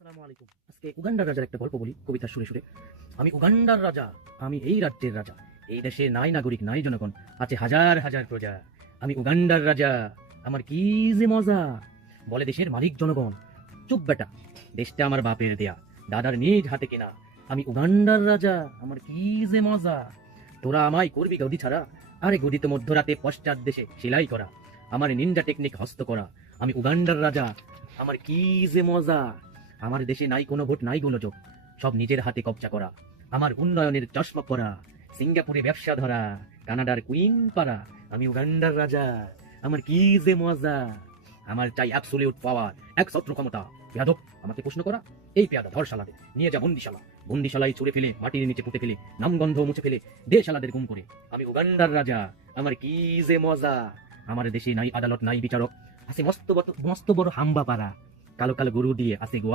আসসালামু আলাইকুম। আজকে উগান্ডার রাজার একটা গল্প বলি কবিতার সুরে সুরে। আমি উগান্ডার রাজা, আমি এই রাজ্যের রাজা। এই দেশে নাই নাগরিক নাই জনগণ, আছে হাজার হাজার প্রজা। আমি উগান্ডার রাজা, আমার কি যে মজা। বলে দেশের মালিক জনগণ, চুপ বেটা, দেশটা আমার বাপের দেয়া, দাদার নিজ হাতে কেনা। আমি উগান্ডার রাজা, আমার কি যে মজা। তোরা আমায় করবি গদি ছাড়া, আরে গদি তো মধ্যরাতে পশ্চাৎ দেশে সেলাই করা। আমার নিনজা টেকনিক হস্ত করা। আমি উগান্ডার রাজা, আমার কি যে মজা। আমার দেশে নাই কোনো ভোট নাই গোলযোগ, সব নিজের হাতে কবজা করা। আমার উন্নয়নের চশমা পরা, সিঙ্গাপুরে ব্যবসা ধরা, কানাডার কুইন পারা। আমি উগান্ডার রাজা, আমার কি যে মজা। আমার চাই অ্যাবসলিউট পাওয়ার, এক ছত্র ক্ষমতা। পেয়াদব আমাকে প্রশ্ন করা, এই পেয়াদা ধর শালাদের নিয়ে যা বন্দিশালা। বন্দিশালায় ছুড়ে ফেলে মাটির নিচে পুঁতে ফেলে নামগন্ধ মুছে ফেলে দে শালাদের গুম করে। আমি উগান্ডার রাজা, আমার কি যে মজা। আমার দেশে নাই আদালত নাই বিচারক, আছে মস্ত বড় হাম্বা পাড়া। কালো কালো গরু দিয়ে আছে গোয়াল।